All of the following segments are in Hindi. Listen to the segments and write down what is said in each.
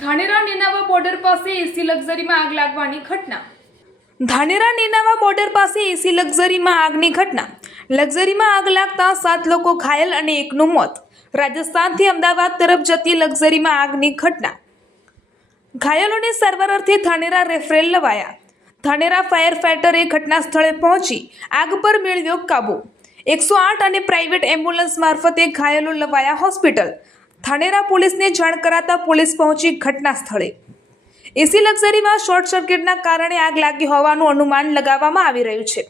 ધાનેરા નેનાવા બોર્ડર પાસે એસી લક્ઝરીમાં આગ લાગવાની ઘટના। ધાનેરા નેનાવા બોર્ડર પાસે એસી લક્ઝરીમાં આગની ઘટના। લક્ઝરીમાં આગ લાગતા 7 લોકો ઘાયલ અને એકનું મોત। રાજસ્થાનથી અમદાવાદ તરફ જતી લક્ઝરીમાં આગની ઘટના। ઘાયલોને સારવાર અર્થે ધાનેરા રેફરેલ લવાયા। ધાનેરા ફાયર ફાઇટરે ઘટના સ્થળે પહોંચી આગ પર મેળવ્યો કાબુ। 108 અને પ્રાઇવેટ એમ્બ્યુલન્સ મારફતે ઘાયલો લવાયા હોસ્પિટલ। ધાનેરા પોલીસને જાણ કરાતા પોલીસ પહોંચી ઘટના સ્થળે। એસી લક્ઝરીમાં શોર્ટ સર્કિટના કારણે આગ લાગી હોવાનું અનુમાન લગાવવામાં આવી રહ્યું છે।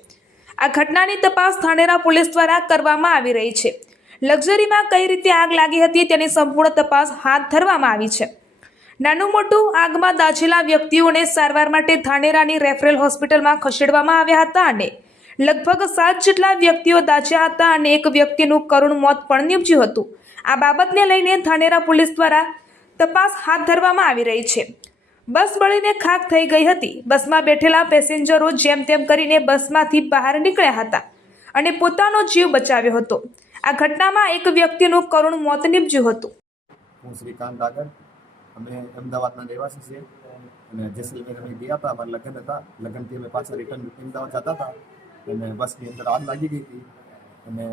આ ઘટનાની તપાસ ધાનેરા પોલીસ દ્વારા કરવામાં આવી રહી છે। લક્ઝરીમાં કઈ રીતે આગ લાગી હતી તેની સંપૂર્ણ તપાસ હાથ ધરવામાં આવી છે। નાનું મોટું આગમાં દાઝેલા વ્યક્તિઓને સારવાર માટે ધાનેરાની રેફરેલ હોસ્પિટલમાં ખસેડવામાં આવ્યા હતા અને લગભગ 7 જેટલા વ્યક્તિઓ દાઝ્યા હતા અને એક વ્યક્તિનું કરુણ મોત પણ નીપજ્યું હતું। આ બાબતને લઈને ધાનેરા પોલીસ દ્વારા તપાસ હાથ ધરવામાં આવી રહી છે। બસ બળીને ખાખ થઈ ગઈ હતી। બસમાં બેઠેલા પેસેન્જરો જેમ તેમ કરીને બસમાંથી બહાર નીકળ્યા હતા અને પોતાનો જીવ બચાવ્યો હતો। આ ઘટનામાં એક વ્યક્તિનું કરુણ મોત નીપજ્યું હતું। હું શ્રીકાંત આગળ અમે અમદાવાદના રહેવાસી છે અને જેસલમેર અમે ગયા હતા। અમારા લગ્ન હતા। લગ્નથી અમે પાછા રિટર્ન અમદાવાદ જતા હતા અને બસની અંદર આગ લાગી ગઈ હતી અને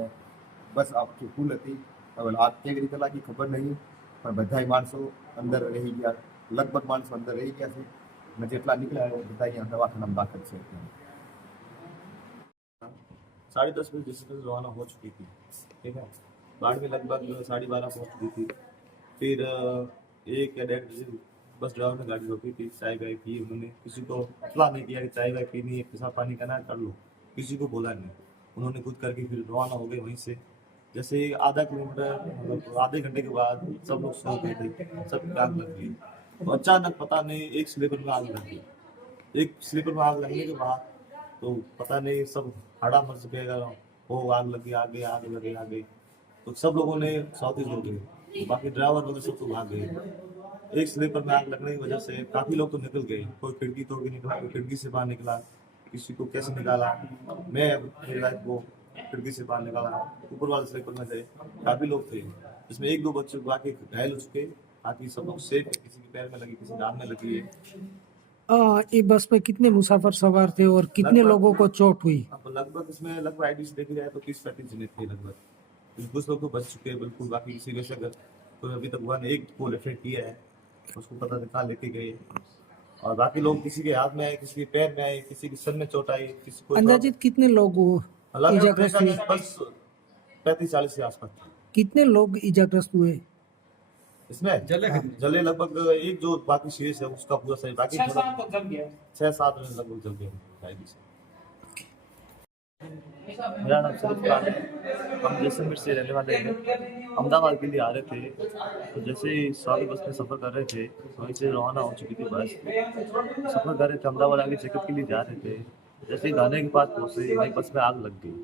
બસ આખી ફૂલ હતી। હવે આગ કેવી રીતે લાગી ખબર નહીં, પણ બધાય માણસો અંદર રહી ગયા। લગભગ માણસો અંદર રહી ગયા છે અને જેટલા નીકળ્યા બધા અહીંયા દવાખાનામાં દાખલ છે। 10:30 बजे डिस्टेंस रवाना हो चुकी थी, ठीक है। बाढ़ में लगभग 12:30 पहुंच चुकी थी। फिर 1 या 1:30 बजे बस ड्राइवर ने गाड़ी रोकी थी। चाय वाय पी उन्होंने, किसी को इतला नहीं किया कि चाय वाय पीनी है, पेशाब पानी करना है कर लो, किसी को बोला नहीं। उन्होंने खुद करके फिर रवाना हो गए वहीं से। जैसे आधा किलोमीटर मतलब आधे घंटे के बाद सब लोग सो गए थे, सब आग लग गई। तो अचानक पता नहीं एक स्लीपर में आग लग गई। एक स्लीपर में आग लगने के बाद तो पता नहीं सब हाड़ा मच गया, वो आग लगी आ गई, आग लगी आ गई। तो सब लोगों ने सौतेज हो गए, बाकी ड्राइवर वगैरह सब तो भाग गए। एक स्लीपर में आग लगने की वजह से काफी लोग तो निकल गए। कोई खिड़की तोड़ के निकला, कोई खिड़की से बाहर निकला, किसी को कैसे निकाला। मैं मेरी वाइफ को खिड़की से बाहर निकाला, ऊपर वाले स्लीपर में गए। काफी लोग थे, जिसमें 1-2 बच्चे बाकी घायल हो चुके, बाकी सब लोग सेफ है। किसी के पैर में लगी, किसी दांत में लगी है। ये बस में कितने मुसाफिर सवार थे और कितने लोगों को चोट हुई? लगभग इसमें लगभग आईडी से देखा जाए तो 30-35 जने थे लगभग। कुछ लोग तो बच चुके हैं बिल्कुल, बाकी किसी वैसे अगर तो अभी तक वन एक को रेफर किया है, उसको पता कहाँ लेके गए। और बाकी लोग किसी के हाथ में आए, किसी के पैर में आए, किसी के सर में चोट आई, किसी को अंदाजित कितने लोग इजाग्रस्त हुए? बस 35-40 के आसपास। कितने लोग इजाग्रस्त हुए? इसमें जले लगभग एक जो बाकी सीरियस है उसका पूरा सही, बाकी 6-7 लगभग जल गया। मेरा नाम शरीफ खान है। हम जैसलमेर से रहने वाले हैं। अहमदाबाद के लिए आ रहे थे, तो जैसे ही सारी बस में सफ़र कर रहे थे वहीं से रवाना हो चुकी थी बस। सफ़र कर रहे थे, अहमदाबाद आगे चेकअप के लिए जा रहे थे। जैसे ही गाने के पास पहुँचे वहीं बस में आग लग गई।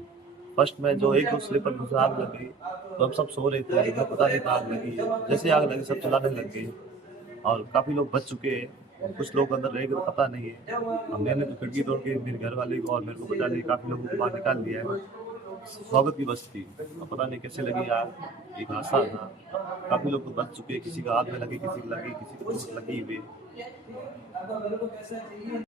फर्स्ट में जो 1-2 स्लीपर में आग लगी तो हम सब सो रहे थे, हमें पता नहीं था आग लगी है। जैसे आग लगी सब चलाने लग गए और काफ़ी लोग बच चुके हैं। कुछ लोग अंदर रह गए पता नहीं है। मैंने तो खिड़की तोड़ के मेरे घर वाले को और मेरे को बचा लिया, काफ़ी लोगों को बाहर निकाल लिया है। स्वागत की बस थी, अब पता नहीं कैसे लगी आग, एक हादसा था। काफ़ी लोग तो बच चुके हैं, किसी का हाथ में लगी, किसी को लगी, किसी को लगी हुई।